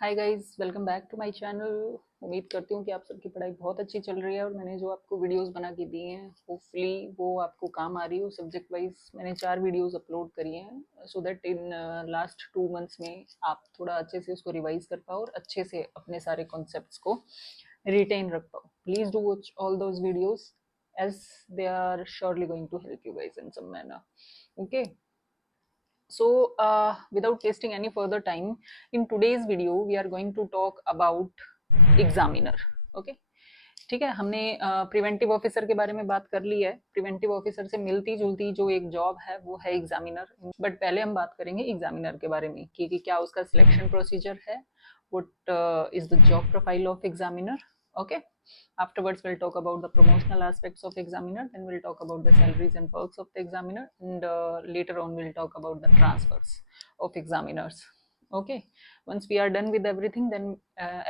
Hi guys, welcome back to my channel. उम्मीद करती हूँ कि आप सबकी पढ़ाई बहुत अच्छी चल रही है और मैंने जो आपको वीडियोस बना के दी हैं होपफुली वो आपको काम आ रही हो। सब्जेक्ट वाइज मैंने 4 वीडियोस अपलोड करी हैं so that in last 2 months में आप थोड़ा अच्छे से उसको रिवाइज कर पाओ और अच्छे से अपने सारे कॉन्सेप्ट्स को रिटेन रख पाओ। Please do watch all those videos as they are surely going to help you guys in some manner. Okay. So without wasting any further time, in today's video we are going to talk about examiner. Okay. ठीक है, हमने preventive officer के बारे में बात कर ली है। Preventive officer से मिलती जुलती जो एक जॉब है वो है एग्जामिनर। बट पहले हम बात करेंगे एग्जामिनर के बारे में कि क्या उसका सिलेक्शन प्रोसीजर है, what is the job profile of examiner. Okay. Afterwards, we'll talk about the promotional aspects of examiner. Then we'll talk about the salaries and perks of the examiner, and later on we'll talk about the transfers of examiners. Okay. Once we are done with everything, then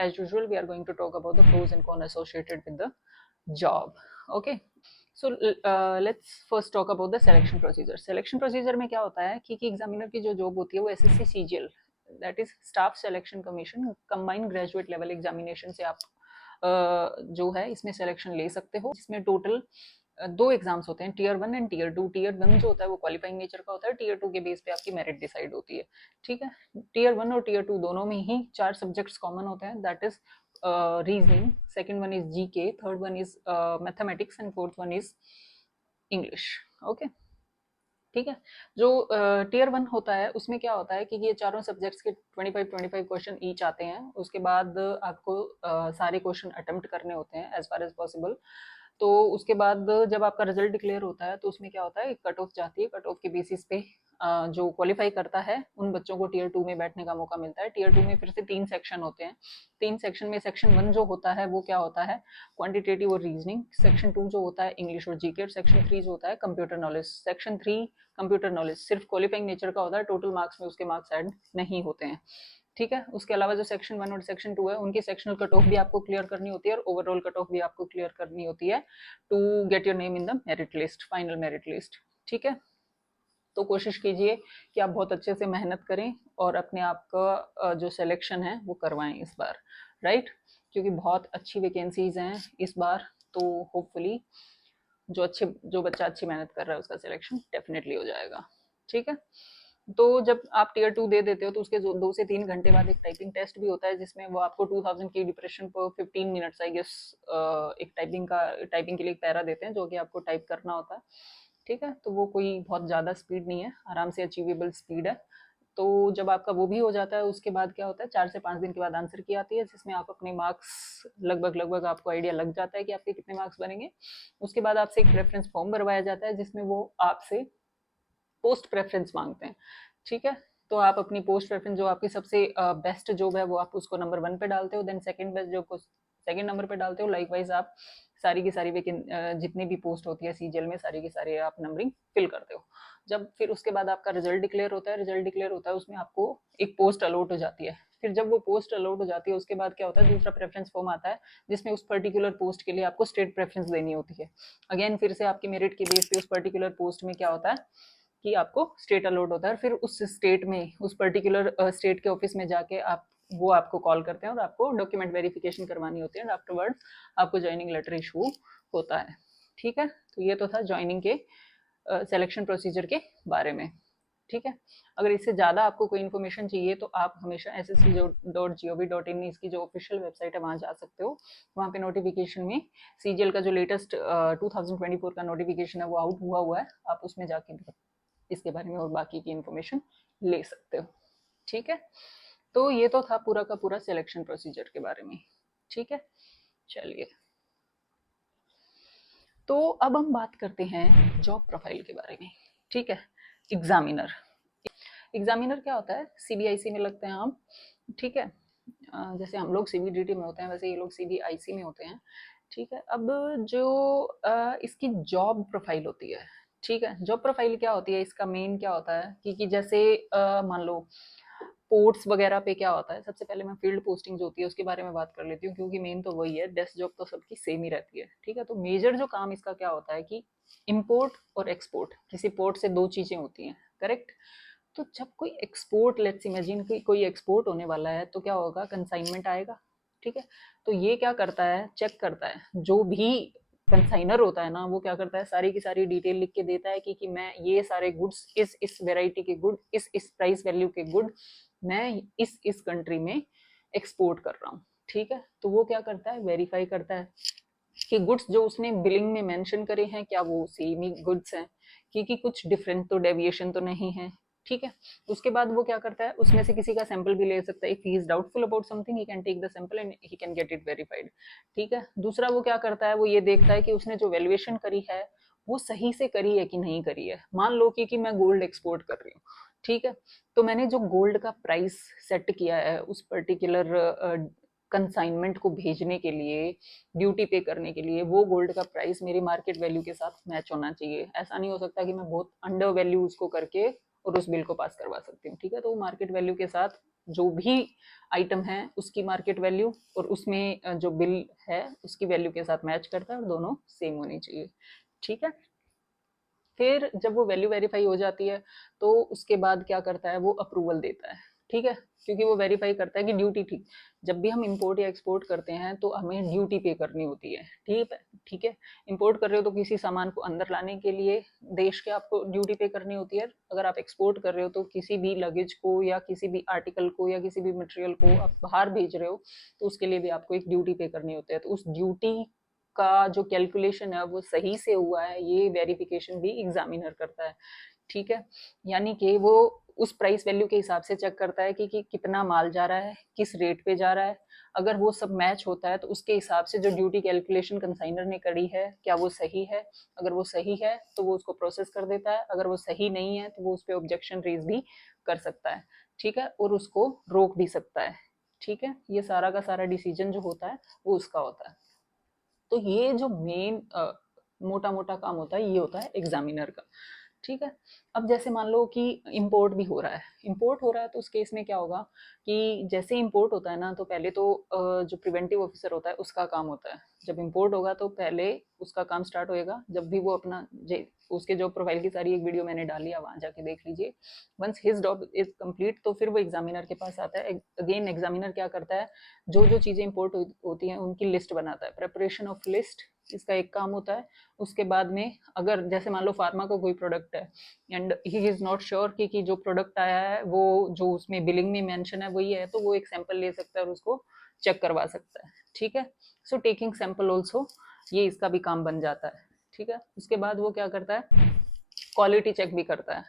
as usual, we are going to talk about the pros and cons associated with the job. Okay. So let's first talk about the selection procedure. Selection procedure में क्या होता है कि examiner की जो job होती है वो SSC CGL, that is Staff Selection Commission Combined Graduate Level Examination से आप जो है इसमें सिलेक्शन ले सकते हो, जिसमें टोटल 2 एग्जाम्स होते हैं, टीयर 1 एंड टीयर 2। टीयर 1 जो होता है वो क्वालिफाइंग नेचर का होता है, टीयर 2 के बेस पे आपकी मेरिट डिसाइड होती है। ठीक है, टीयर 1 और टीयर 2 दोनों में ही 4 सब्जेक्ट्स कॉमन होते हैं, that is reasoning, second one is GK, third one is mathematics and fourth one is English. Okay, ठीक है। जो टीयर 1 होता है उसमें क्या होता है कि ये चारों सब्जेक्ट्स के 25 क्वेश्चन ईच आते हैं। उसके बाद आपको सारे क्वेश्चन अटेम्प्ट करने होते हैं एज फार एज पॉसिबल। तो उसके बाद जब आपका रिजल्ट डिक्लेयर होता है तो उसमें क्या होता है, कट ऑफ जाती है। कट ऑफ के बेसिस पे जो क्वालिफाई करता है उन बच्चों को टीयर 2 में बैठने का मौका मिलता है। टीयर 2 में फिर से 3 सेक्शन होते हैं। 3 सेक्शन में सेक्शन 1 जो होता है वो क्या होता है, क्वांटिटेटिव और रीजनिंग। सेक्शन 2 जो होता है इंग्लिश और जीके। और सेक्शन 3 जो होता है computer knowledge. Section 3 computer knowledge सिर्फ क्वालिफाइंग नेचर का होता है, टोटल मार्क्स में उसके मार्क्स ऐड नहीं होते हैं। ठीक है, उसके अलावा जो सेक्शन 1 और सेक्शन 2 है उनकी सेक्शनल कट ऑफ भी आपको क्लियर करनी होती है और ओवरऑल कट ऑफ भी आपको क्लियर करनी होती है to get your name in the merit list, final merit list. ठीक है, तो कोशिश कीजिए कि आप बहुत अच्छे से मेहनत करें और अपने आप का जो सिलेक्शन है वो करवाएं इस बार, राइट? क्योंकि बहुत अच्छी वैकेंसीज हैं इस बार, तो होपफुली जो बच्चा अच्छी मेहनत कर रहा है उसका सिलेक्शन डेफिनेटली हो जाएगा। ठीक है, तो जब आप टीयर 2 दे देते हो तो उसके 2 से 3 घंटे बाद एक टाइपिंग टेस्ट भी होता है, जिसमें वो आपको 2000 की डिप्रेशन पर 15 मिनट्स आई गेस एक टाइपिंग के लिए एक पैरा देते हैं जो कि आपको टाइप करना होता है। ठीक है, तो वो कोई बहुत ज़्यादा स्पीड नहीं है, आराम से अचीवेबल स्पीड है। तो जब आपका वो भी हो जाता है उसके बाद क्या होता है, 4 से 5 दिन के बाद आंसर की आती है, जिसमें आप अपने मार्क्स लगभग आपको आइडिया लग जाता है कि आपके कितने मार्क्स बनेंगे। उसके बाद आपसे एक प्रेफरेंस फॉर्म भरवाया जाता है जिसमें वो आपसे पोस्ट प्रेफरेंस मांगते हैं। ठीक है, तो आप अपनी पोस्ट प्रेफरेंस जो आपकी सबसे बेस्ट जॉब है वो आप उसको नंबर 1 पे डालते हो, देन सेकंड बेस्ट जॉब को सेकंड नंबर पे डालते हो। लाइकवाइज आप सारी की सारी जितनी भी पोस्ट होती है सीजीएल में सारी की सारी आप नंबरिंग फिल करते हो। जब फिर उसके बाद आपका रिजल्ट डिक्लेयर होता है उसमें आपको एक पोस्ट अलॉट हो जाती है। फिर जब वो पोस्ट अलॉट हो जाती है उसके बाद क्या होता है, दूसरा प्रेफरेंस फॉर्म आता है जिसमें उस पर्टिकुलर पोस्ट के लिए आपको स्टेट प्रेफरेंस देनी होती है। अगेन फिर से आपकी मेरिट के बेस पे उस पर्टिकुलर पोस्ट में क्या होता है कि आपको स्टेट अलॉट होता है, फिर उस स्टेट में उस पर्टिकुलर स्टेट के ऑफिस में जाके आप वो आपको कॉल करते हैं और आपको डॉक्यूमेंट वेरिफिकेशन करवानी होती है एंड आफ्टरवर्ड आपको ज्वाइनिंग लेटर इशू होता है। ठीक है, तो ये तो था ज्वाइनिंग के सिलेक्शन प्रोसीजर के बारे में। ठीक है, अगर इससे ज़्यादा आपको कोई इन्फॉर्मेशन चाहिए तो आप हमेशा ssc.gov.in इसकी जो ऑफिशियल वेबसाइट है वहाँ जा सकते हो। वहाँ पे नोटिफिकेशन में सीजीएल का जो लेटेस्ट 2024 का नोटिफिकेशन है वो आउट हुआ है, आप उसमें जाके इसके बारे में और बाकी की इंफॉर्मेशन ले सकते हो। ठीक है, तो ये तो था पूरा का पूरा सिलेक्शन प्रोसीजर के बारे में। ठीक है, चलिए तो अब हम बात करते हैं जॉब प्रोफाइल के बारे में। ठीक है, एग्जामिनर क्या होता है, सीबीआईसी में लगते हैं हम। ठीक है, जैसे हम लोग सीबीडीटी में होते हैं वैसे ये लोग सीबीआईसी में होते हैं। ठीक है, अब जो इसकी जॉब प्रोफाइल होती है, ठीक है, जॉब प्रोफाइल क्या होती है, इसका मेन क्या होता है कि जैसे मान लो पोर्ट्स वगैरह पे क्या होता है। सबसे पहले मैं फील्ड पोस्टिंग जो होती है उसके बारे में बात कर लेती हूँ क्योंकि मेन तो वही है, डेस्क जॉब तो सबकी सेम ही रहती है। ठीक है, तो मेजर जो काम इसका क्या होता है कि इंपोर्ट और एक्सपोर्ट, किसी पोर्ट से 2 चीजें होती हैं, करेक्ट। तो जब कोई एक्सपोर्ट, लेट्स इमेजिन कोई एक्सपोर्ट होने वाला है, तो क्या होगा, कंसाइनमेंट आएगा, ठीक है। तो ये क्या करता है, चेक करता है, जो भी कंसाइनर होता है ना, वो क्या करता है, सारी की सारी डिटेल लिख के देता है कि मैं ये सारे गुड्स, इस वेराइटी के गुड, इस प्राइस वैल्यू के गुड मैं इस कंट्री में एक्सपोर्ट कर रहा हूँ, ठीक है। तो वो क्या करता है, वेरीफाई करता है कि गुड्स जो उसने बिलिंग में मेंशन करे हैं क्या वो सेम ही गुड्स हैं, क्योंकि कुछ डिफरेंट तो डेविएशन तो नहीं है, ठीक है। उसके बाद वो क्या करता है, उसमें से किसी का सैंपल भी ले सकता है, if he is doubtful about something he can take the sample and he can get it verified, ठीक है। दूसरा वो क्या करता है, वो ये देखता है कि उसने जो वैल्यूएशन करी है वो सही से करी है कि नहीं करी है। मान लो कि मैं गोल्ड एक्सपोर्ट कर रही हूँ, ठीक है। तो मैंने जो गोल्ड का प्राइस सेट किया है उस पर्टिकुलर कंसाइनमेंट को भेजने के लिए, ड्यूटी पे करने के लिए, वो गोल्ड का प्राइस मेरी मार्केट वैल्यू के साथ मैच होना चाहिए। ऐसा नहीं हो सकता कि मैं बहुत अंडर वैल्यू उसको करके और उस बिल को पास करवा सकती हूँ, ठीक है। तो मार्केट वैल्यू के साथ जो भी आइटम है उसकी मार्केट वैल्यू और उसमें जो बिल है उसकी वैल्यू के साथ मैच करता है और दोनों सेम होनी चाहिए, ठीक है। फिर जब वो वैल्यू वेरीफाई हो जाती है तो उसके बाद क्या करता है, वो अप्रूवल देता है, ठीक है। क्योंकि वो वेरीफाई करता है कि ड्यूटी ठीक, जब भी हम इंपोर्ट या एक्सपोर्ट करते हैं तो हमें ड्यूटी पे करनी होती है, ठीक है, ठीक है। इंपोर्ट कर रहे हो तो किसी सामान को अंदर लाने के लिए देश के आपको ड्यूटी पे करनी होती है। अगर आप एक्सपोर्ट कर रहे हो तो किसी भी लगेज को या किसी भी आर्टिकल को या किसी भी मटेरियल को आप बाहर भेज रहे हो तो उसके लिए भी आपको एक ड्यूटी पे करनी होती है। तो उस ड्यूटी का जो कैलकुलेशन है वो सही से हुआ है, ये वेरिफिकेशन भी एग्जामिनर करता है, ठीक है। यानी कि वो उस प्राइस वैल्यू के हिसाब से चेक करता है कि कितना माल जा रहा है, किस रेट पे जा रहा है। अगर वो सब मैच होता है तो उसके हिसाब से जो ड्यूटी कैलकुलेशन कंसाइनर ने करी है क्या वो सही है। अगर वो सही है तो वो उसको प्रोसेस कर देता है, अगर वो सही नहीं है तो वो उस पर ऑब्जेक्शन रेज भी कर सकता है, ठीक है, और उसको रोक भी सकता है, ठीक है। ये सारा का सारा डिसीजन जो होता है वो उसका होता है। तो ये जो मेन मोटा मोटा काम होता है ये होता है एग्जामिनर का, ठीक है। अब जैसे मान लो कि इंपोर्ट भी हो रहा है, इंपोर्ट हो रहा है तो उस केस में क्या होगा कि जैसे इंपोर्ट होता है ना तो पहले तो जो प्रिवेंटिव ऑफिसर होता है उसका काम होता है। जब इंपोर्ट होगा तो पहले उसका काम स्टार्ट होएगा, जब भी वो अपना उसके जो प्रोफाइल की सारी एक वीडियो मैंने डाली है वहां जाके देख लीजिए। Once his job is complete तो फिर वो एग्जामिनर के पास आता है। अगेन एग्जामिनर क्या करता है, जो जो चीजें इंपोर्ट होती हैं उनकी लिस्ट बनाता है, प्रेपरेशन ऑफ लिस्ट इसका एक काम होता है। उसके बाद में अगर जैसे मान लो फार्मा का कोई प्रोडक्ट है and he is not sure कि जो प्रोडक्ट आया है वो जो उसमें बिलिंग में मेंशन है वही है, तो वो एक सैंपल ले सकता है और उसको चेक करवा सकता है, ठीक है। सो टेकिंग सैंपल ऑल्सो ये इसका भी काम बन जाता है, ठीक है। उसके बाद वो क्या करता है, क्वालिटी चेक भी करता है,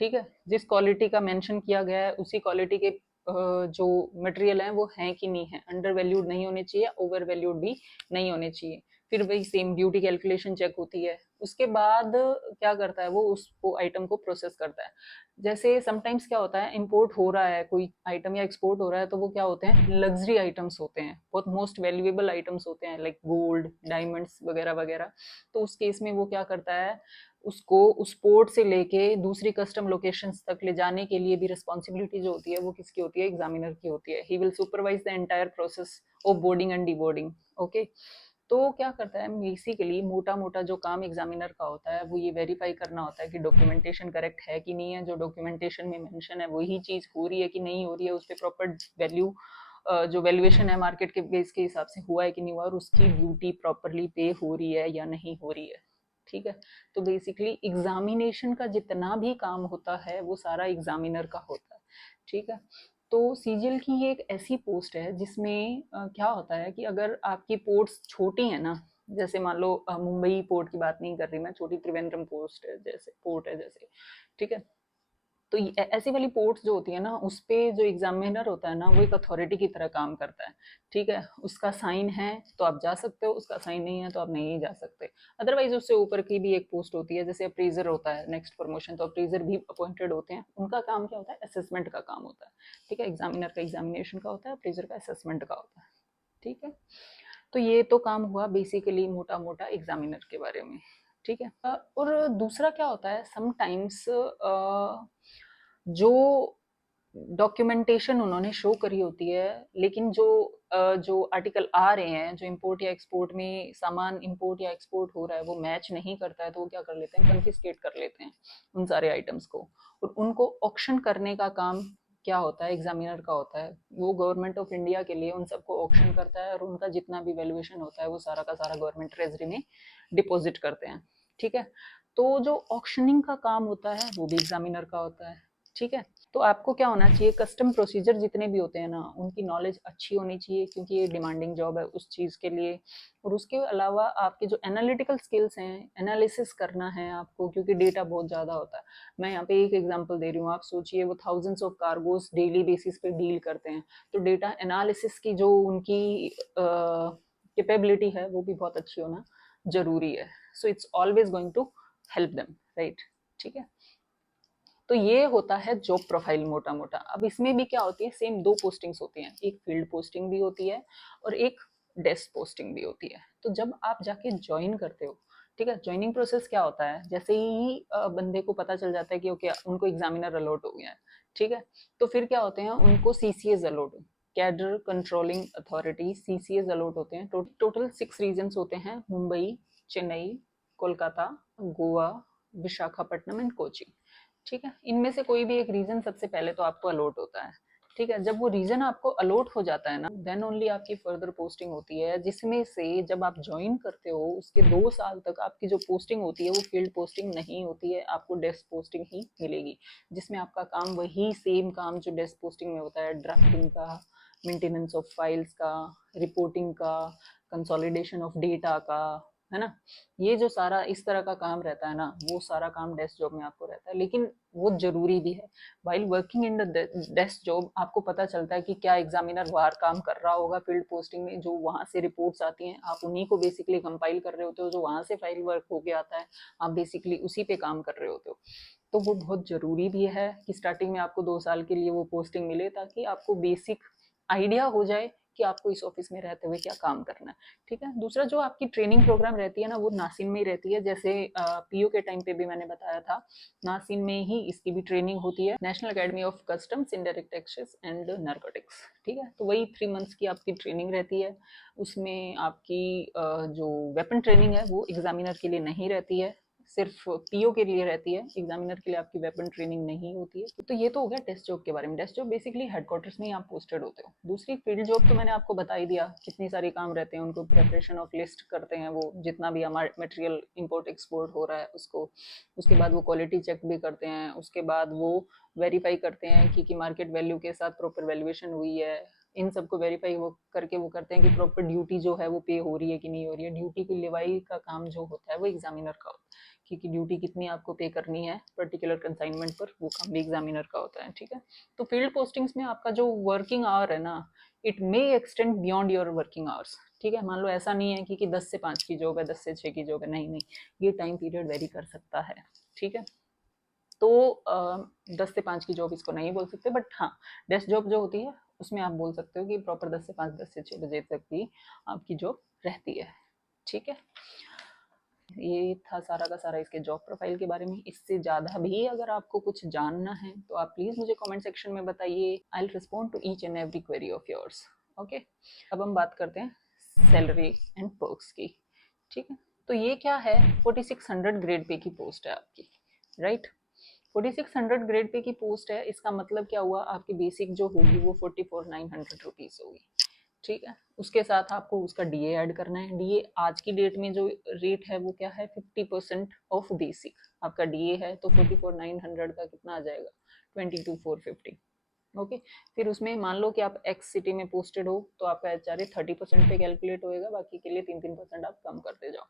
ठीक है। जिस क्वालिटी का मेंशन किया गया है उसी क्वालिटी के जो मटेरियल है वो हैं कि नहीं है, अंडर वैल्यूड नहीं होने चाहिए, ओवर वैल्यूड भी नहीं होने चाहिए। फिर वही सेम ड्यूटी कैलकुलेशन चेक होती है। उसके बाद क्या करता है, वो उसको आइटम को प्रोसेस करता है। जैसे समटाइम्स क्या होता है, इंपोर्ट हो रहा है कोई आइटम या एक्सपोर्ट हो रहा है तो वो क्या होते हैं, लग्जरी आइटम्स होते हैं, बहुत मोस्ट वैल्यूएबल आइटम्स होते हैं, लाइक गोल्ड, डायमंड्स वगैरह वगैरह। तो उस केस में वो क्या करता है, उसको उस पोर्ट से लेके दूसरी कस्टम लोकेशंस तक ले जाने के लिए भी रिस्पॉन्सिबिलिटी जो होती है वो किसकी होती है, एग्जामिनर की होती है। He will supervise the entire process of boarding and deboarding, okay. तो क्या करता है, बेसिकली मोटा मोटा जो काम एग्जामिनर का होता है वो ये वेरीफाई करना होता है कि डॉक्यूमेंटेशन करेक्ट है कि नहीं है, जो डॉक्यूमेंटेशन में मेंशन है वही चीज हो रही है कि नहीं हो रही है, उस पर प्रॉपर वैल्यू जो वैल्यूएशन है मार्केट के बेस के हिसाब से हुआ है कि नहीं हुआ, और उसकी ड्यूटी प्रॉपरली पे हो रही है या नहीं हो रही है, ठीक है। तो बेसिकली एग्जामिनेशन का जितना भी काम होता है वो सारा एग्जामिनर का होता है, ठीक है। तो सीजीएल की ये एक ऐसी पोस्ट है जिसमें क्या होता है कि अगर आपकी पोर्ट्स छोटी है ना, जैसे मान लो मुंबई पोर्ट की बात नहीं कर रही मैं, छोटी त्रिवेंद्रम पोस्ट है जैसे, पोर्ट है जैसे, ठीक है। तो ऐसी वाली पोर्ट्स जो होती है ना उस पे जो एग्जामिनर होता है ना वो एक अथॉरिटी की तरह काम करता है, ठीक है। उसका साइन है तो आप जा सकते हो, उसका साइन नहीं है तो आप नहीं जा सकते। अदरवाइज उससे ऊपर की भी एक पोस्ट होती है, जैसे अप्रेजर होता है नेक्स्ट प्रमोशन, तो अप्रेजर भी अपॉइंटेड होते हैं, उनका काम क्या होता है, असेसमेंट का काम होता है, ठीक है। एग्जामिनर का एग्जामिनेशन का होता है, अप्रेजर का असेसमेंट का होता है, ठीक है। तो ये तो काम हुआ बेसिकली मोटा मोटा एग्जामिनर के बारे में, ठीक है। और दूसरा क्या होता है, समटाइम्स जो डॉक्यूमेंटेशन उन्होंने शो करी होती है लेकिन जो जो आर्टिकल आ रहे हैं, जो इम्पोर्ट या एक्सपोर्ट में सामान इम्पोर्ट या एक्सपोर्ट हो रहा है वो मैच नहीं करता है, तो वो क्या कर लेते हैं, कन्फिस्केट कर लेते हैं उन सारे आइटम्स को, और उनको ऑक्शन करने का काम क्या होता है, एग्जामिनर का होता है। वो गवर्नमेंट ऑफ इंडिया के लिए उन सबको ऑक्शन करता है, और उनका जितना भी वैल्यूएशन होता है वो सारा का सारा गवर्नमेंट ट्रेजरी में डिपॉजिट करते हैं। ठीक है, तो जो ऑक्शनिंग का काम होता है वो भी एग्जामिनर का होता है। ठीक है, तो आपको क्या होना चाहिए, कस्टम प्रोसीजर जितने भी होते हैं ना, उनकी नॉलेज अच्छी होनी चाहिए, क्योंकि ये डिमांडिंग जॉब है उस चीज़ के लिए। और उसके अलावा आपके जो एनालिटिकल स्किल्स हैं, एनालिसिस करना है आपको, क्योंकि डेटा बहुत ज़्यादा होता है। मैं यहाँ पे एक एग्जांपल दे रही हूँ, आप सोचिए वो thousands of cargoes daily basis पे डील करते हैं, तो डेटा एनालिसिस की जो उनकी कैपेबिलिटी है वो भी बहुत अच्छी होना जरूरी है। So it's always going to help them, right. ठीक है, तो ये होता है जॉब प्रोफाइल मोटा मोटा। अब इसमें भी क्या होती है, सेम दो पोस्टिंग्स होती हैं, एक फील्ड पोस्टिंग भी होती है और एक डेस्क पोस्टिंग भी होती है। तो जब आप जाके ज्वाइन करते हो, ठीक है, ज्वाइनिंग प्रोसेस क्या होता है, जैसे ही बंदे को पता चल जाता है कि ओके उनको एग्जामिनर अलॉट हो गया है, ठीक है, तो फिर क्या होते हैं, उनको CCS allot, cadre controlling authority, CCS allot होते हैं। टोटल 6 रीजन्स होते हैं, मुंबई, चेन्नई, कोलकाता, गोवा, विशाखापट्टनम एंड कोची। ठीक है, इनमें से कोई भी एक रीजन सबसे पहले तो आपको अलॉट होता है। ठीक है, जब वो रीजन आपको अलॉट हो जाता है ना, देन ओनली आपकी फर्दर पोस्टिंग होती है, जिसमें से जब आप ज्वाइन करते हो उसके 2 साल तक आपकी जो पोस्टिंग होती है वो फील्ड पोस्टिंग नहीं होती है, आपको डेस्क पोस्टिंग ही मिलेगी, जिसमें आपका काम वही सेम काम जो डेस्क पोस्टिंग में होता है, ड्राफ्टिंग का, मेंटेनेंस ऑफ फाइल्स का, रिपोर्टिंग का, कंसोलिडेशन ऑफ डेटा का, है ना, ये जो सारा इस तरह का काम रहता है ना, वो सारा काम डेस्क जॉब में आपको रहता है। लेकिन वो जरूरी भी है। While working in the desk job आपको पता चलता है कि क्या एग्जामिनर बाहर काम कर रहा होगा फील्ड पोस्टिंग में, जो वहां से रिपोर्ट्स आती हैं आप उन्हीं को बेसिकली कंपाइल कर रहे होते हो, जो वहां से फाइल वर्क होके आता है आप बेसिकली उसी पे काम कर रहे होते हो। तो वो बहुत जरूरी भी है कि स्टार्टिंग में आपको 2 साल के लिए वो पोस्टिंग मिले, ताकि आपको बेसिक आइडिया हो जाए कि आपको इस ऑफिस में रहते हुए क्या काम करना है। ठीक है, दूसरा जो आपकी ट्रेनिंग प्रोग्राम रहती है ना, वो नासिन में ही रहती है। जैसे पीओ के टाइम पे भी मैंने बताया था, नासिन में ही इसकी भी ट्रेनिंग होती है, national academy of customs indirect taxes and narcotics. ठीक है, तो वही 3 मंथ्स की आपकी ट्रेनिंग रहती है। उसमें आपकी जो वेपन ट्रेनिंग है वो एग्जामिनर के लिए नहीं रहती है, सिर्फ पीओ के लिए रहती है, एग्जामिनर के लिए आपकी वेपन ट्रेनिंग नहीं होती है। तो ये तो हो गया डेस्क जॉब के बारे में। डेस्क जॉब बेसिकली हेडक्वार्टर्स में ही आप पोस्टेड होते हो। दूसरी फील्ड जॉब तो मैंने आपको बता ही दिया, कितनी सारी काम रहते हैं उनको, प्रेपरेशन ऑफ लिस्ट करते हैं, वो जितना भी हमारा मटेरियल इंपोर्ट एक्सपोर्ट हो रहा है उसको, उसके बाद वो क्वालिटी चेक भी करते हैं, उसके बाद वो वेरीफाई करते हैं कि मार्केट वैल्यू के साथ प्रॉपर वैल्यूएशन हुई है, इन सबको वेरीफाई वो करके वो करते हैं कि प्रॉपर ड्यूटी जो है वो पे हो रही है कि नहीं हो रही है। ड्यूटी की लिवाई का काम जो होता है वो एग्जामिनर का होता है, कि ड्यूटी कितनी आपको पे करनी है पर्टिकुलर कंसाइनमेंट पर, वो काम भी एग्जामिनर का होता है। ठीक है, तो फील्ड पोस्टिंग्स में आपका जो वर्किंग आवर है ना, it may extend beyond your working hours. ठीक है, मान लो ऐसा नहीं है कि 10 से 5 की जॉब है, 10 से 6 की जॉब है, नहीं नहीं, ये टाइम पीरियड वेरी कर सकता है। ठीक है, तो 10 से 5 की जॉब इसको नहीं बोल सकते, बट हाँ डेस्क जॉब जो होती है उसमें आप बोल सकते हो कि प्रॉपर 10 से 5, 10 से 6 बजे तक भी आपकी जॉब रहती है। ठीक है, ये था सारा का सारा इसके जॉब प्रोफाइल के बारे में। इससे ज़्यादा भी अगर आपको कुछ जानना है तो आप प्लीज़ मुझे कमेंट सेक्शन में बताइए, I will respond to each and every query of yours. Okay, अब हम बात करते हैं सैलरी एंड पर्क्स की। ठीक है, तो ये क्या है, 4600 ग्रेड पे की पोस्ट है आपकी, राइट। 4600 ग्रेड पे की पोस्ट है, इसका मतलब क्या हुआ, आपकी बेसिक जो होगी वो 44,900 रुपीज़ होगी। ठीक है, उसके साथ आपको उसका डीए ऐड करना है। डीए आज की डेट में जो रेट है वो क्या है, 50% ऑफ बेसिक आपका डीए है, तो 44,900 का कितना आ जाएगा, 22,450। ओके, फिर उसमें मान लो कि आप एक्स सिटी में पोस्टेड हो, तो आपका एचआरए 30% पे कैलकुलेट होएगा, बाकी के लिए 3-3% आप कम करते जाओ।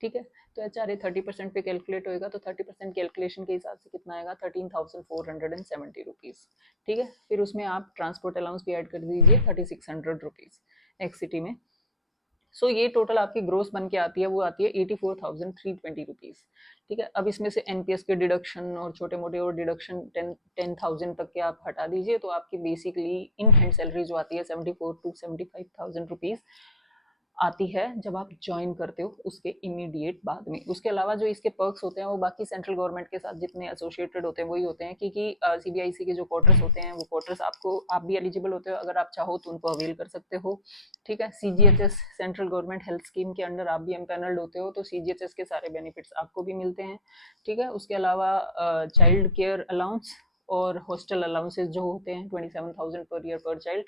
ठीक है, तो एचआरए 30% पे कैलकुलेट होएगा, तो 30% कैलकुलेशन के हिसाब से कितना आएगा, 13,470 रुपीज़। ठीक है, फिर उसमें आप ट्रांसपोर्ट अलाउंस भी ऐड कर दीजिए 3,600 रुपीज़ एक्स सिटी में। सो ये टोटल आपकी ग्रोस बन के आती है, वो आती है 84,320 रुपीज़। ठीक है, अब इसमें से एनपीएस के डिडक्शन और छोटे मोटे और डिडक्शन 10,000 तक के आप हटा दीजिए, तो आपकी बेसिकली इन हैंड सैलरी जो आती है 74 to 75,000 रुपीज़ आती है जब आप ज्वाइन करते हो उसके इमीडिएट बाद में। उसके अलावा जो इसके पर्क्स होते हैं वो बाकी सेंट्रल गवर्नमेंट के साथ जितने एसोसिएटेड होते हैं वही होते हैं, क्योंकि सीबीआईसी के जो क्वार्टर्स होते हैं वो क्वार्टर्स आप भी एलिजिबल होते हो, अगर आप चाहो तो उनको अवेल कर सकते हो। ठीक है, CGHS central government health scheme के अंडर आप भी एम्पैनल्ड होते हो, तो सीजीएचएस के सारे बेनिफिट्स आपको भी मिलते हैं। ठीक है, उसके अलावा चाइल्ड केयर अलाउंस और हॉस्टल अलाउंसेज जो होते हैं 27,000 per year per child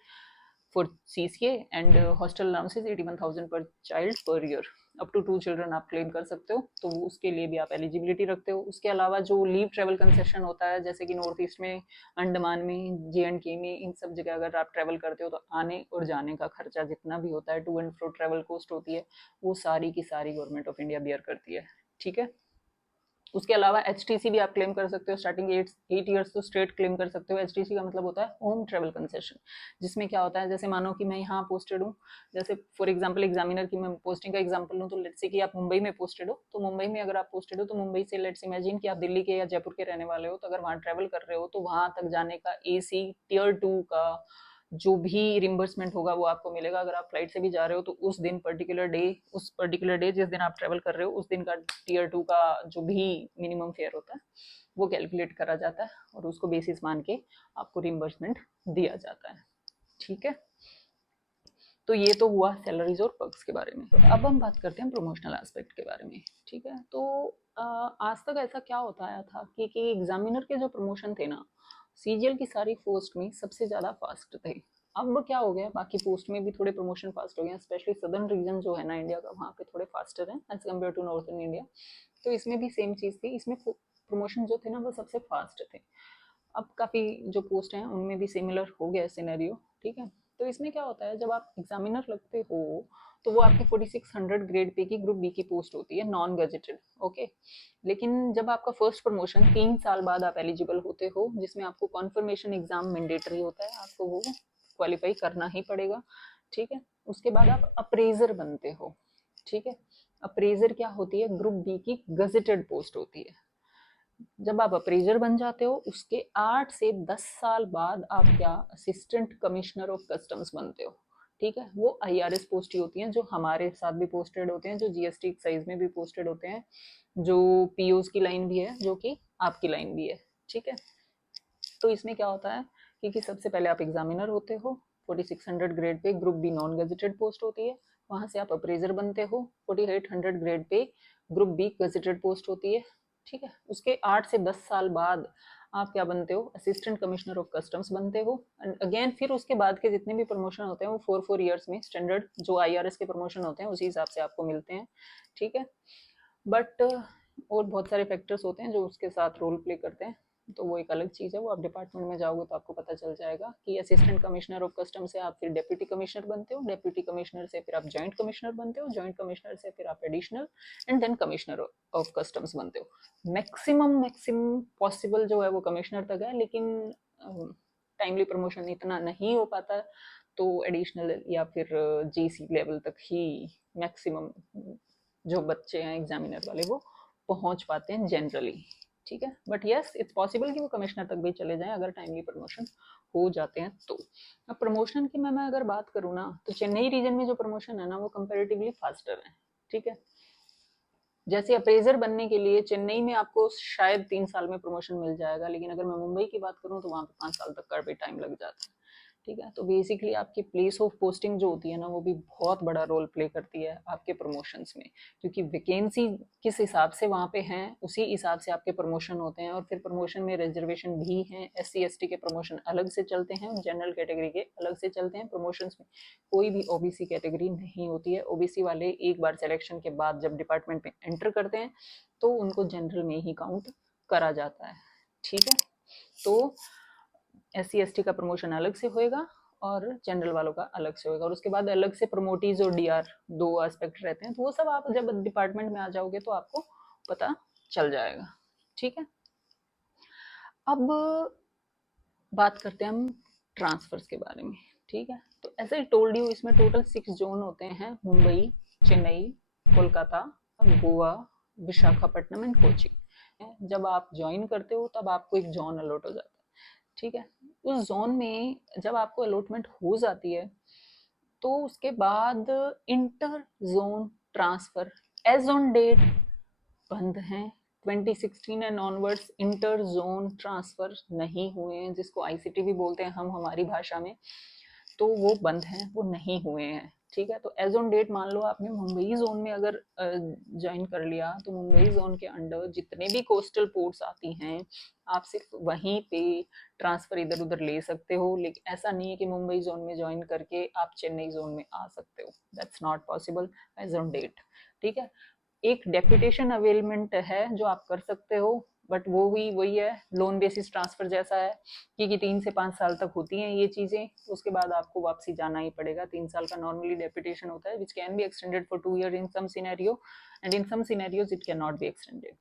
for CCA, and hostel allowances 81,000 per child per year, up to 2 children आप क्लेम कर सकते हो, तो उसके लिए भी आप एलिजिबिलिटी रखते हो। उसके अलावा जो लीव ट्रेवल कंसेशन होता है, जैसे कि नॉर्थ ईस्ट में, अंडमान में, JNK में, इन सब जगह अगर आप ट्रेवल करते हो तो आने और जाने का खर्चा जितना भी होता है, to and fro travel cost होती है, वो सारी की सारी गवर्नमेंट ऑफ इंडिया बियर करती है। ठीक है, उसके अलावा HTC भी आप क्लेम कर सकते हो, स्टार्टिंग 8 ईयर्स तो स्ट्रेट क्लेम कर सकते हो। HTC का मतलब होता है होम ट्रेवल कंसेशन, जिसमें क्या होता है, जैसे मानो कि मैं यहाँ पोस्टेड हूँ, जैसे फॉर एग्जांपल एग्जामिनर की मैं पोस्टिंग का एग्जांपल लूँ, तो लेट्स से कि आप मुंबई में पोस्टेड हो, तो मुंबई में अगर आप पोस्टेड हो तो मुंबई से लेट्स इमेजिन कि आप दिल्ली के या जयपुर के रहने वाले हो, तो अगर वहाँ ट्रेवल कर रहे हो तो वहाँ तक जाने का AC Tier 2 का जो भी रिम्बर्समेंट होगा वो आपको मिलेगा। अगर आप फ्लाइट से भी जा रहे हो तो उस पर्टिकुलर डे जिस दिन आप ट्रेवल कर रहे हो उस दिन का Tier 2 का जो भी मिनिमम फेयर होता है वो कैलकुलेट करा जाता है और उसको बेसिस मान के आपको रिम्बर्समेंट दिया जाता है। ठीक है, तो ये तो हुआ सैलरीज और पर्क्स के बारे में। तो अब हम बात करते हैं प्रमोशनल एस्पेक्ट के बारे में। ठीक है, तो आज तक ऐसा क्या होता आया था कि एग्जामिनर के जो प्रमोशन थे ना, CGL की सारी पोस्ट में सबसे ज़्यादा फास्ट थे। अब क्या हो गया, बाकी पोस्ट में भी थोड़े प्रमोशन फास्ट हो गए, स्पेशली सदर्न रीजन जो है ना इंडिया का, वहाँ पे थोड़े फास्टर हैं as compared to northern India. तो इसमें भी सेम चीज़ थी, इसमें प्रमोशन जो थे ना वो सबसे फास्ट थे। अब काफ़ी जो पोस्ट हैं उनमें भी सिमिलर हो गया सिनेरियो। ठीक है, तो इसमें क्या होता है, जब आप एग्जामिनर लगते हो तो वो आपकी 4600 ग्रेड पे की ग्रुप बी की पोस्ट होती है, नॉन गजेटेड। ओके, लेकिन जब आपका फर्स्ट प्रमोशन 3 साल बाद आप एलिजिबल होते हो, जिसमें आपको कॉन्फर्मेशन एग्जाम मैंडेटरी होता है, आपको वो क्वालिफाई करना ही पड़ेगा। ठीक है, उसके बाद आप अप्रेजर बनते हो। ठीक है, अप्रेजर क्या होती है, ग्रुप बी की गजेटेड पोस्ट होती है। जब आप अप्रेजर बन जाते हो उसके 8 से 10 साल बाद आप क्या, असिस्टेंट कमिश्नर ऑफ कस्टम्स बनते हो। ठीक है, वो IRS पोस्ट ही होती हैं, जो हमारे साथ भी पोस्टेड होते हैं, जो GST एक्साइज में भी पोस्टेड होते हैं, जो POs की लाइन भी है, जो कि आपकी लाइन भी है। ठीक है, तो इसमें क्या होता है कि सबसे पहले आप एग्जामिनर होते हो, 4600 grade pay group B non gazetted post होती है, वहां से आप अप्रेजर बनते हो, 4800 grade pay group B gazetted post होती है। ठीक है, उसके 8 से 10 साल बाद आप क्या बनते हो, असिस्टेंट कमिश्नर ऑफ कस्टम्स बनते हो। एंड अगेन फिर उसके बाद के जितने भी प्रमोशन होते हैं वो 4 ईयर्स में स्टैंडर्ड जो IRS के प्रमोशन होते हैं उसी हिसाब से आपको मिलते हैं। ठीक है, बट और बहुत सारे फैक्टर्स होते हैं जो उसके साथ रोल प्ले करते हैं, तो वो एक अलग चीज़ है, वो आप डिपार्टमेंट में जाओगे तो आपको पता चल जाएगा कि असिस्टेंट कमिश्नर ऑफ कस्टम से आप फिर डेप्यूटी कमिश्नर बनते हो, डेप्यूटी कमिश्नर से फिर आप जॉइंट कमिश्नर बनते हो, जॉइंट कमिश्नर से फिर आप additional and then commissioner of customs बनते हो। मैक्सिमम पॉसिबल जो है वो कमिश्नर तक है, लेकिन टाइमली प्रमोशन इतना नहीं हो पाता, तो एडिशनल या फिर GC लेवल तक ही मैक्सिमम जो बच्चे हैं एग्जामिनर वाले वो पहुंच पाते हैं जनरली। ठीक है, बट यस इट्स पॉसिबल कि वो कमिश्नर तक भी चले जाएं अगर टाइमली प्रमोशन हो जाते हैं तो। अब प्रमोशन की मैं अगर बात करूँ ना, तो चेन्नई रीजन में जो प्रमोशन है ना वो कंपेरेटिवली फास्टर है। ठीक है, जैसे अप्रेजर बनने के लिए चेन्नई में आपको शायद 3 साल में प्रमोशन मिल जाएगा, लेकिन अगर मैं मुंबई की बात करूँ तो वहाँ पे 5 साल तक का भी टाइम लग जाता है। ठीक है, तो बेसिकली आपकी प्लेस ऑफ पोस्टिंग जो होती है ना वो भी बहुत बड़ा रोल प्ले करती है आपके प्रमोशंस में, क्योंकि वैकेंसी किस हिसाब से वहाँ पे हैं उसी हिसाब से आपके प्रमोशन होते हैं। और फिर प्रमोशन में रिजर्वेशन भी हैं, SC ST के प्रमोशन अलग से चलते हैं और जनरल कैटेगरी के अलग से चलते हैं। प्रमोशंस में कोई भी OBC कैटेगरी नहीं होती है। OBC वाले एक बार सिलेक्शन के बाद जब डिपार्टमेंट में एंटर करते हैं तो उनको जनरल में ही काउंट करा जाता है। ठीक है, तो SC ST का प्रमोशन अलग से होएगा और जनरल वालों का अलग से होएगा, और उसके बाद अलग से प्रमोटीज और DR दो एस्पेक्ट रहते हैं, तो वो सब आप जब डिपार्टमेंट में आ जाओगे तो आपको पता चल जाएगा। ठीक है, अब बात करते हैं हम ट्रांसफर्स के बारे में। ठीक है, तो ऐसे ही टोल्ड यू इसमें टोटल 6 जोन होते हैं, मुंबई, चेन्नई, कोलकाता, गोवा, विशाखापट्टनम एंड कोची। जब आप ज्वाइन करते हो तब आपको एक जोन अलॉट हो जाता है। ठीक है, उस जोन में जब आपको अलॉटमेंट हो जाती है तो उसके बाद inter zone transfer as on date बंद हैं। 2016 and onwards inter zone transfer नहीं हुए हैं, जिसको आईसीटी भी बोलते हैं हम हमारी भाषा में, तो वो बंद हैं, वो नहीं हुए हैं। ठीक है, तो एज ऑन डेट मान लो आपने मुंबई जोन में अगर ज्वाइन कर लिया, तो मुंबई जोन के अंडर जितने भी कोस्टल पोर्ट्स आती हैं, आप सिर्फ वहीं पे ट्रांसफर इधर उधर ले सकते हो। लेकिन ऐसा नहीं है कि मुंबई जोन में ज्वाइन करके आप चेन्नई जोन में आ सकते हो, that's not possible as on date. ठीक है, एक डेपुटेशन अवेलमेंट है जो आप कर सकते हो, बट वो भी वही है, लोन बेसिस ट्रांसफर जैसा है कि 3 से 5 साल तक होती हैं ये चीजें, उसके बाद आपको वापसी जाना ही पड़ेगा। 3 साल का नॉर्मली डेपुटेशन होता है, which can be extended for 2 year in some scenario, and in some scenarios it can not be extended.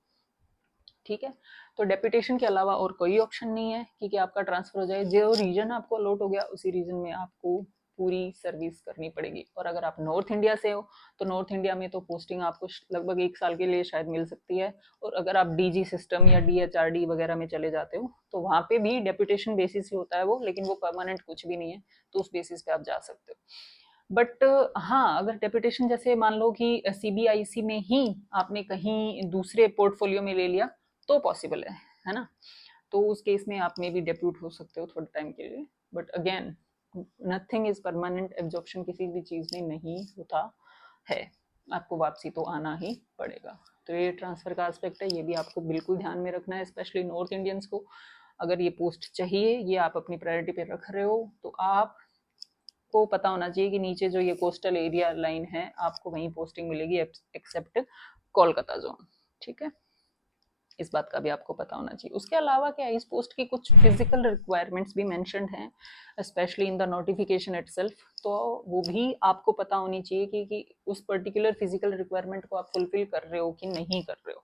ठीक है, तो डेपुटेशन के अलावा और कोई ऑप्शन नहीं है कि आपका ट्रांसफर हो जाए। जो रीजन आपको अलॉट हो गया उसी रीजन में आपको पूरी सर्विस करनी पड़ेगी। और अगर आप नॉर्थ इंडिया से हो तो नॉर्थ इंडिया में तो पोस्टिंग आपको लगभग 1 साल के लिए शायद मिल सकती है। और अगर आप डीजी सिस्टम या डीएचआरडी वगैरह में चले जाते हो तो वहाँ पे भी डेपुटेशन बेसिस ही होता है वो, लेकिन वो परमानेंट कुछ भी नहीं है, तो उस बेसिस पे आप जा सकते हो। बट हाँ, अगर डेपुटेशन जैसे मान लो कि सीबीआईसी में ही आपने कहीं दूसरे पोर्टफोलियो में ले लिया तो पॉसिबल है ना, तो उस केस में आप में भी डेप्यूट हो सकते हो थोड़े टाइम के लिए। But again nothing is permanent, absorption किसी भी चीज में नहीं होता है, आपको वापसी तो आना ही पड़ेगा। तो ये ट्रांसफर का एस्पेक्ट है, ये भी आपको बिल्कुल ध्यान में रखना है, स्पेशली नॉर्थ इंडियंस को। अगर ये पोस्ट चाहिए, ये आप अपनी प्रायोरिटी पे रख रहे हो, तो आप को पता होना चाहिए कि नीचे जो ये कोस्टल एरिया लाइन है आपको वहीं पोस्टिंग मिलेगी एक्सेप्ट कोलकाता जोन। ठीक है, इस बात का भी आपको पता होना चाहिए। उसके अलावा क्या इस पोस्ट की कुछ फिजिकल रिक्वायरमेंट्स भी मेंशन्ड हैं, specially in the notification itself, तो वो भी आपको पता होनी चाहिए कि उस पर्टिकुलर फिजिकल रिक्वायरमेंट को आप फुलफिल कर रहे हो कि नहीं कर रहे हो।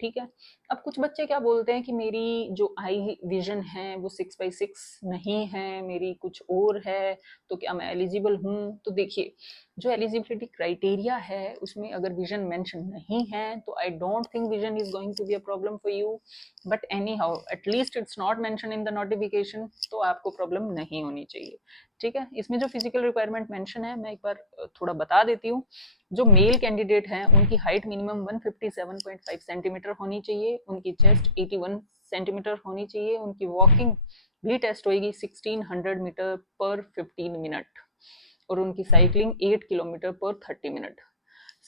ठीक है, अब कुछ बच्चे क्या बोलते हैं कि मेरी जो आई विजन है वो 6x6 नहीं है, मेरी कुछ और है, तो क्या मैं एलिजिबल हूँ? तो देखिए, जो एलिजिबिलिटी क्राइटेरिया है उसमें अगर विजन मेंशन नहीं है तो I don't think vision is going to be a problem for you. But anyhow at least it's not mention in the notification, तो आपको प्रॉब्लम नहीं होनी चाहिए। ठीक है, इसमें जो फिजिकल रिक्वायरमेंट मेंशन है मैं एक बार थोड़ा बता देती हूँ। जो मेल कैंडिडेट हैं उनकी हाइट मिनिमम 157.5 सेंटीमीटर होनी चाहिए, उनकी चेस्ट 81 सेंटीमीटर होनी चाहिए, उनकी वॉकिंग भी टेस्ट होगी 1600 मीटर पर 15 मिनट, और उनकी साइकिलिंग 8 किलोमीटर पर 30 मिनट।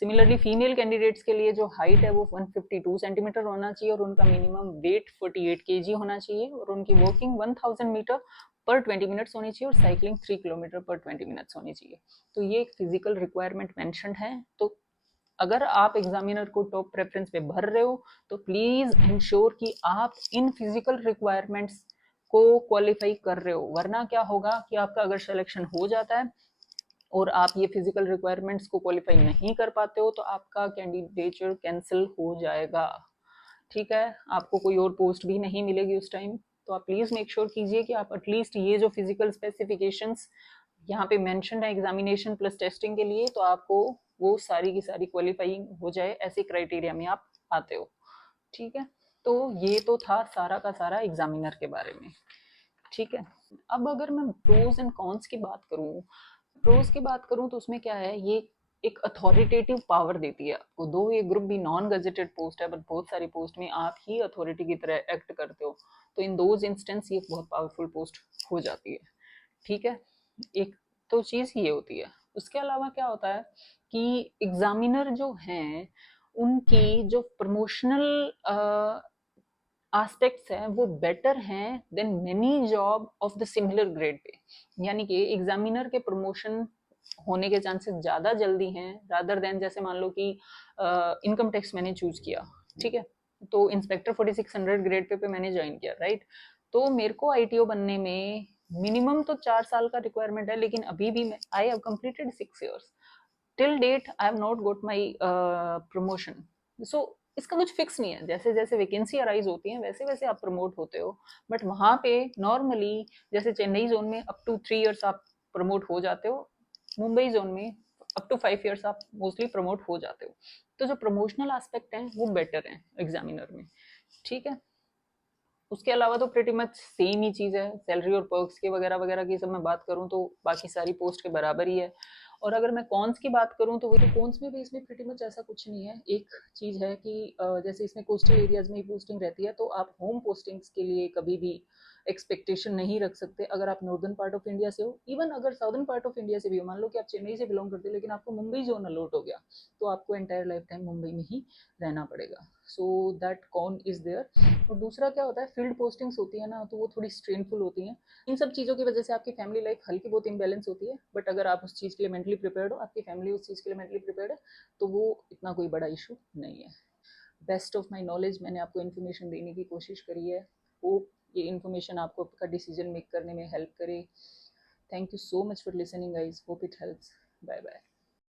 सिमिलरली फीमेल कैंडिडेट्स के लिए जो हाइट है वो 152 सेंटीमीटर होना चाहिए, और उनका मिनिमम वेट 48 केजी होना चाहिए, और उनकी वॉकिंग 1000 मीटर पर 20 मिनट्स होनी चाहिए, और साइकिलिंग 3 किलोमीटर पर 20 मिनट्स होनी चाहिए। तो ये एक फिजिकल रिक्वायरमेंट मेंशन है। तो अगर आप एग्जामिनर को टॉप प्रेफरेंस पे भर रहे हो तो प्लीज इंश्योर कि आप इन फिजिकल रिक्वायरमेंट्स को क्वालिफाई कर रहे हो, वरना क्या होगा कि आपका अगर सिलेक्शन हो जाता है और आप ये फिजिकल रिक्वायरमेंट्स को क्वालिफाई नहीं कर पाते हो तो आपका कैंडिडेचर कैंसिल हो जाएगा। ठीक है, आपको कोई और पोस्ट भी नहीं मिलेगी उस टाइम। तो आप प्लीज मेक श्योर कीजिए कि आप एटलीस्ट ये जो फिजिकल स्पेसिफिकेशंस यहाँ पे मेंशन है एग्जामिनेशन प्लस टेस्टिंग के लिए, तो आपको वो सारी की सारी क्वालिफाइंग हो जाए, ऐसे क्राइटेरिया में आप आते हो। ठीक है, तो ये तो था सारा का सारा एग्जामिनर के बारे में। ठीक है, अब अगर मैं प्रोज एंड कॉन्स की बात करूँ, प्रोज की बात करूँ तो उसमें क्या है, ये एक अथॉरिटेटिव पावर देती है आपको। दो ये ग्रुप भी नॉन गजेटेड पोस्ट है, बट बहुत सारी पोस्ट में आप ही अथॉरिटी की तरह एक्ट करते हो, तो इन दोज इंस्टेंस ये बहुत पावरफुल पोस्ट हो जाती है। ठीक है, एक तो चीज ये होती है। उसके अलावा क्या होता है कि एग्जामिनर जो हैं उनकी जो प्रमोशनल एस्पेक्ट्स हैं वो बेटर हैं than many job of the similar grade pay, यानी कि एग्जामिनर के प्रमोशन होने के चांसेस ज़्यादा जल्दी हैं रादर देन, जैसे मान लो कि इनकम टैक्स मैंने चूज किया, ठीक है, तो इंस्पेक्टर 4600 ग्रेड पे मैंने ज्वाइन किया, राइट, तो मेरे को आईटीओ बनने में मिनिमम तो 4 साल का रिक्वायरमेंट है, लेकिन अभी भी I have completed 6 years, till date I have not got my promotion. So इसका कुछ फिक्स नहीं है, जैसे जैसे वैकेंसी अराइज होती है वैसे वैसे आप प्रमोट होते हो, बट वहां पे नॉर्मली जैसे चेन्नई जोन में अप टू 3 years आप प्रमोट हो जाते हो, मुंबई जोन में अप टू 5 years आप मोस्टली प्रमोट हो जाते हो। तो जो प्रमोशनल एस्पेक्ट है वो बेटर है एग्जामिनर में। ठीक है, उसके अलावा तो प्रेटी मच सेम ही चीज़ है, सैलरी और पर्क्स के वगैरह वगैरह की सब मैं बात करूँ तो बाकी सारी पोस्ट के बराबर ही है। और अगर मैं कॉन्स की बात करूँ तो वो तो कॉन्स में भी इसमें प्रीटी मच ऐसा कुछ नहीं है। एक चीज़ है कि जैसे इसमें कोस्टल एरियाज़ में ही पोस्टिंग रहती है, तो आप होम पोस्टिंग्स के लिए कभी भी एक्सपेक्टेशन नहीं रख सकते अगर आप नॉर्दर्न पार्ट ऑफ इंडिया से हो। इवन अगर साउदर्न पार्ट ऑफ इंडिया से भी हो, मान लो कि आप चेन्नई से बिलोंग करते हो लेकिन आपको मुंबई जोन अलॉट हो गया, तो आपको एंटायर लाइफ टाइम मुंबई में ही रहना पड़ेगा। So that con is there. और दूसरा क्या होता है, फील्ड पोस्टिंग्स होती है ना, तो वो थोड़ी स्ट्रेनफुल होती हैं। इन सब चीज़ों की वजह से आपकी फैमिली लाइफ हल्की बहुत इम्बैलेंस होती है, बट अगर आप उस चीज़ के लिए मेंटली प्रिपेयर्ड हो, आपकी फैमिली उस चीज़ के लिए मेंटली प्रिपेयर्ड है, तो वो इतना कोई बड़ा इशू नहीं है। बेस्ट ऑफ माई नॉलेज मैंने आपको इन्फॉर्मेशन देने की कोशिश करी है। होप ये इन्फॉर्मेशन आपको आपका डिसीजन मेक करने में हेल्प करे। Thank you so much for listening guys, hope it helps. Bye bye.